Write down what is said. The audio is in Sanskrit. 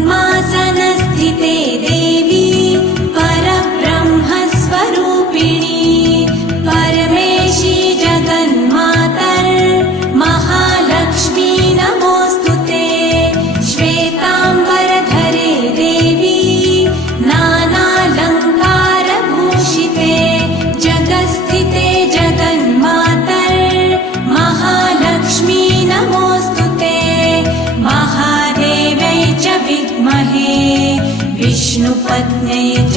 पद्मासनस्थिते देवी परब्रह्मस्वरूपिणी परमेशी जगन्मातर् महालक्ष्मी नमोऽस्तुते। श्वेताम्बरधरे देवी नानालङ्कारभूषिते जगत्स्थिते जगन्मातर् महालक्ष्मी नमोऽस्तुते। महादेव्यै च विद्महे विष्णुपत्न्यै च